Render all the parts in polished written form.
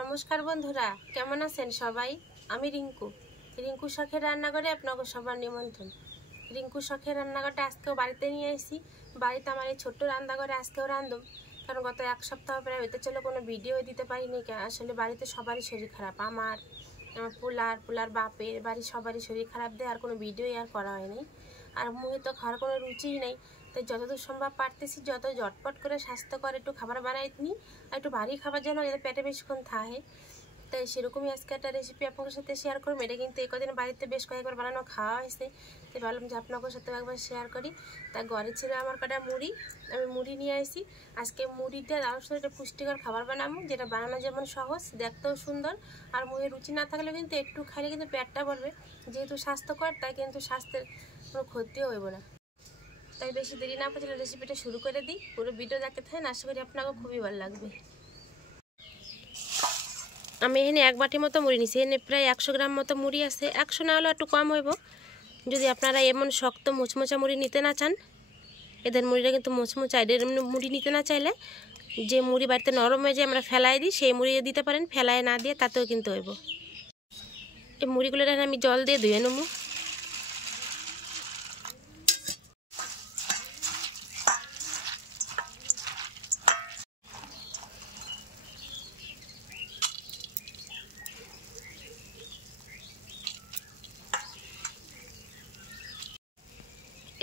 নমস্কার বন্ধুরা, কেমন আছেন সবাই? আমি রিঙ্কু শখের রান্নাঘরে আপনাকে সবার নিমন্ত্রণ। রিঙ্কু শখের রান্নাঘরটা আজকেও বাড়িতে নিয়ে এসেছি। বাড়িতে আমার এই ছোট্ট রান্নাঘরে আজকেও রান্ধব, কারণ গত এক সপ্তাহ প্রায় হইতে চলো কোনো ভিডিও দিতে পারিনি। আসলে বাড়িতে সবারই শরীর খারাপ, আমার পোলার বাপের বাড়ির সবারই শরীর খারাপ দেয়, আর কোনো ভিডিওই আর করা হয়নি। আর মুখে তো খাওয়ার কোনো রুচিই নেই, তাই যতদূর সম্ভব পারতেছি যত ঝটপট করে স্বাস্থ্যকর একটু খাবার বানাই নিই, আর একটু ভারী খাবার যেন এদের পেটে বেশিক্ষণ থাকে। তাই সেরকমই আজকে একটা রেসিপি আপনাদের সাথে শেয়ার করবো। এটা কিন্তু এই কদিন বাড়িতে বেশ কয়েকবার বানানো খাওয়া হয়েছে, তাই ভাবলাম যে আপনাদের সাথে একবার শেয়ার করি। তাই ঘরে ছিল আমার কটা মুড়ি, আমি মুড়ি নিয়ে আসি। আজকে মুড়িতে তার সাথে একটা পুষ্টিকর খাবার বানাবো, যেটা বানানো যেমন সহজ, দেখতেও সুন্দর, আর মুখে রুচি না থাকলেও কিন্তু একটু খাইলে কিন্তু পেটটা ভরবে। যেহেতু স্বাস্থ্যকর, তাই কিন্তু স্বাস্থ্যের কোনো ক্ষতিও হইব না। তাই বেশি দেরি না করে রেসিপিটা শুরু করে দিই। পুরো ভিডিও দেখতে থাকেন, আশা করি আপনাকে খুবই ভালো লাগবে। আমি এখানে এক বাটি মতো মুড়ি নিছি। এখানে প্রায় 100 গ্রাম মতো মুড়ি আছে, 100 না হলেও একটু কম হইব। যদি আপনারা এমন শক্ত মুচমুচা মুড়ি নিতে না চান, এদের মুড়িটা কিন্তু মুচমুচা, এদের মুড়ি নিতে না চাইলে যে মুড়ি বাড়িতে নরম হয়ে যায় আমরা ফেলাই দিই, সেই মুড়ি দিতে পারেন। ফেলায় না দিয়ে তাতেও কিন্তু হইব। এই মুড়িগুলো আমি জল দিয়ে ধুয়ে নেবো।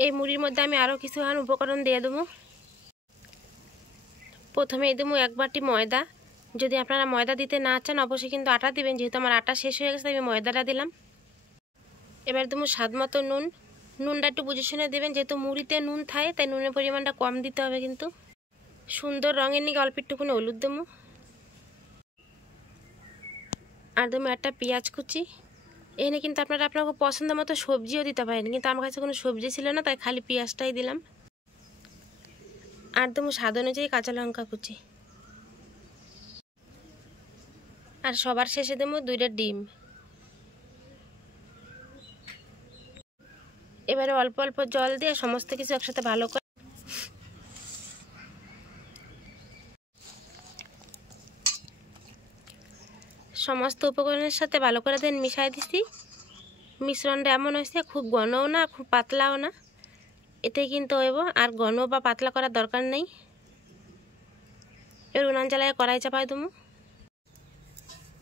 এই মুড়ির মধ্যে আমি আরও কিছু উপকরণ দিয়ে দেবো। প্রথমে দেবো 1 বাটি ময়দা। যদি আপনারা ময়দা দিতে না চান অবশ্যই কিন্তু আটা দিবেন, যেহেতু আমার আটা শেষ হয়ে গেছে আমি ময়দাটা দিলাম। এবার দেবো স্বাদ মতো নুন। নুনটা একটু বুঝে শুনে দেবেন, যেহেতু মুড়িতে নুন থাকে তাই নুনের পরিমাণটা কম দিতে হবে। কিন্তু সুন্দর রঙের নিকে অল্প একটুখানি হলুদ দেবো, আর দেবো একটা পেঁয়াজ কুচি। এখানে কিন্তু আপনারা আপনার পছন্দ মতো সবজিও দিতে পারেন, কিন্তু আমার কাছে কোনো সবজি ছিল না তাই খালি পেঁয়াজটাই দিলাম। আর দেবো স্বাদ অনুযায়ী কাঁচা লঙ্কা কুচি, আর সবার শেষে দেবো 2টা ডিম। এবারে অল্প অল্প জল দিয়ে সমস্ত কিছু একসাথে ভালো করে সমস্ত উপকরণের সাথে ভালো করে দেন মিশাই দিছি। মিশ্রণটা এমন হয়েছে, খুব ঘনও না খুব পাতলাও না, এতে কিন্তু হইব। আর ঘন বা পাতলা করার দরকার নেই। এর উনান জ্বালায় কড়াই চাপাই দেবো।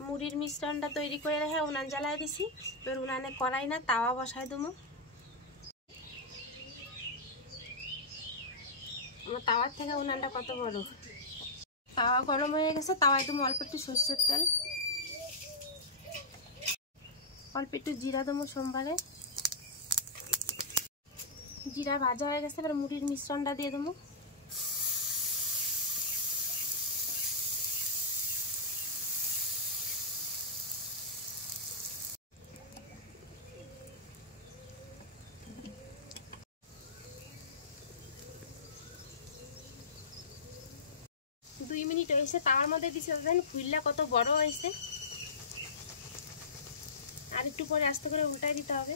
মুড়ির মিশ্রণটা তৈরি করে রেখে উনান জ্বালায় দিছি। এবার উনানে কড়াই না তাওয়া বসাই দেবো। আমার তাওয়ার থেকে উনানটা কত বড়। তাওয়া গরম হয়ে গেছে, তাওয়ায় দেবো অল্প একটু সর্ষের তেল, অল্প একটু জিরা দেবো সোমবারে। জিরা ভাজা হয়ে গেছে, এবার মুড়ির মিশ্রণটা দিয়ে দেবো। দুই মিনিট হয়েছে, তাওয়ার মধ্যে দিচ্ছে, দেন ফুলটা কত বড় হয়েছে। আর একটু পরে আস্তে করে উল্টাই দিতে হবে।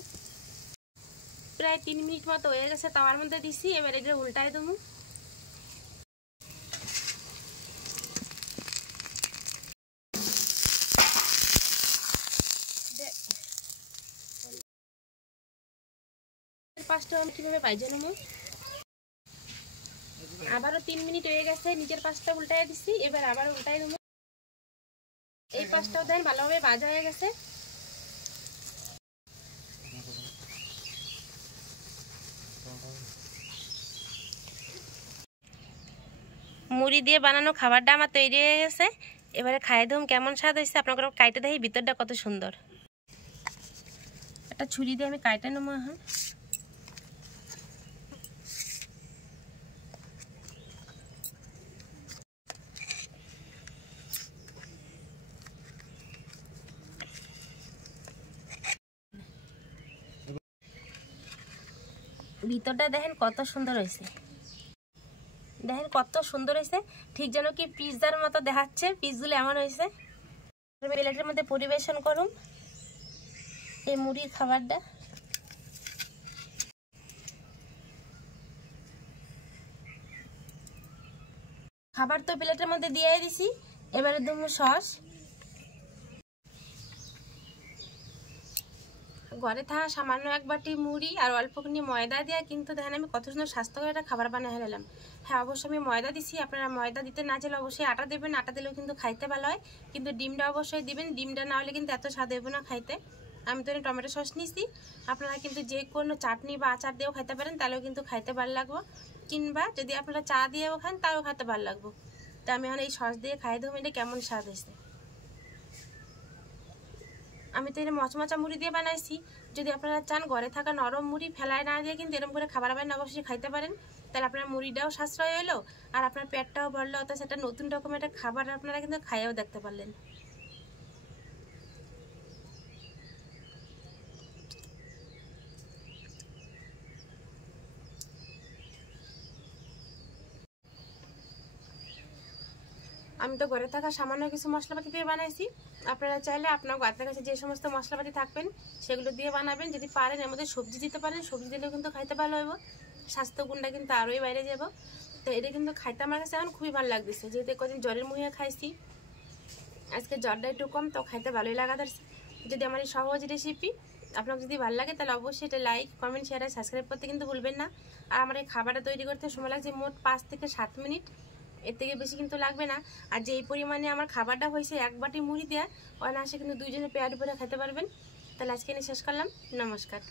প্রায় 3 মিনিট মতো হয়ে গেছে, তাওয়ার মধ্যে দিছি। এবার এটা উল্টাই দেবো। পাঁচটা আমি কিভাবে পাইজে নেবো। আবারও 3 মিনিট হয়ে গেছে, নিচের পাশটা উল্টাই দিছি। এবার আবার উল্টাই দেবো। এই পাশটাও দেন ভালোভাবে ভাজা হয়ে গেছে। মুড়ি দিয়ে বানানো খাবারটা আমার তৈরি হয়ে গেছে। এবারে খাই দেবো কেমন স্বাদ হয়েছে। আপনাকে কাইটে দেখি ভিতরটা কত সুন্দর। একটা ছুরি দিয়ে আমি কাইটে নেবো। এখন ভিতরটা দেখেন কত সুন্দর হয়েছে, দেখেন কত সুন্দর হয়েছে। ঠিক যেন কি পিৎজার মতো দেখাচ্ছে, পিসগুলো এমন হয়েছে। প্লেটের মধ্যে পরিবেশন করুন এই মুড়ির খাবারটা। খাবার তো প্লেটের মধ্যে দিয়ে দিছি। এবারে দেবো সস। ঘরে থাকা সামান্য এক বাটি মুড়ি আর অল্প করে ময়দা দিয়ে কিন্তু দেখেন আমি কত সুন্দর স্বাস্থ্যকর একটা খাবার বানিয়ে ফেলাম। হ্যাঁ, অবশ্যই আমি ময়দা দিছি, আপনারা ময়দা দিতে না চাইলে অবশ্যই আটা দেবেন, আটা দিলেও কিন্তু খাইতে ভালো হয়। কিন্তু ডিমটা অবশ্যই দিবেন, ডিমটা না হলে কিন্তু এত স্বাদ হবে না খাইতে। আমি তো টমেটো সস নিয়েছি, আপনারা কিন্তু যে কোনো চাটনি বা আচার দিয়েও খাইতে পারেন, তাহলেও কিন্তু খাইতে ভালো লাগবো। কিংবা যদি আপনারা চা দিয়েও খান তাও খাইতে ভালো লাগবো। তো আমি এখন এই সস দিয়ে খাই দেবো, এটা কেমন স্বাদ হয়েছে। আমি তো এটা মচমচা মুড়ি দিয়ে বানাইছি। যদি আপনারা চান ঘরে থাকা নরম মুড়ি ফেলায় না দিয়ে কিন্তু এরকম করে খাবার বানিয়ে অবশ্যই খাইতে পারেন। তাহলে আপনার মুড়িটাও সাশ্রয় হলো আর আপনার পেটটাও ভরলো, অর্থাৎ সেটা নতুন রকমের একটা খাবার আপনারা কিন্তু খাইয়েও দেখতে পারলেন। আমি তো ঘরে থাকা সামান্য কিছু মশলাপাতি দিয়ে বানাইছি। আপনারা চাইলে আপনার ঘরের কাছে যে সমস্ত মশলাপাতি থাকবেন সেগুলো দিয়ে বানাবেন। যদি পারেন এর মধ্যে সবজি দিতে পারেন, সবজি দিলেও কিন্তু খাইতে ভালো হইব, স্বাস্থ্যগুণটা কিন্তু আরোই বাইরে যাব। তো এটা কিন্তু খাইতে আমার কাছে এখন খুবই ভালো লাগতেছে, যেহেতু কদিন জ্বরের মুহিয়া খাইছি, আজকে জ্বরটা একটু কম, তো খাইতে ভালোই লাগা ধরছে। যদি আমার এই সহজ রেসিপি আপনার যদি ভালো লাগে তাহলে অবশ্যই এটা লাইক, কমেন্ট, শেয়ার আর সাবস্ক্রাইব করতে কিন্তু ভুলবেন না। আর আমার এই খাবারটা তৈরি করতে সময় লাগছে মোট 5 থেকে 7 মিনিট, এর থেকে বেশি কিন্তু লাগবে না। আর যেই পরিমাণে আমার খাবারটা হয়েছে এক বাটি মুড়ি দেওয়া, অনায়াসে কিন্তু দুইজনে পেট ভরে খেতে পারবেন। তাহলে আজকে এনে শেষ করলাম, নমস্কার।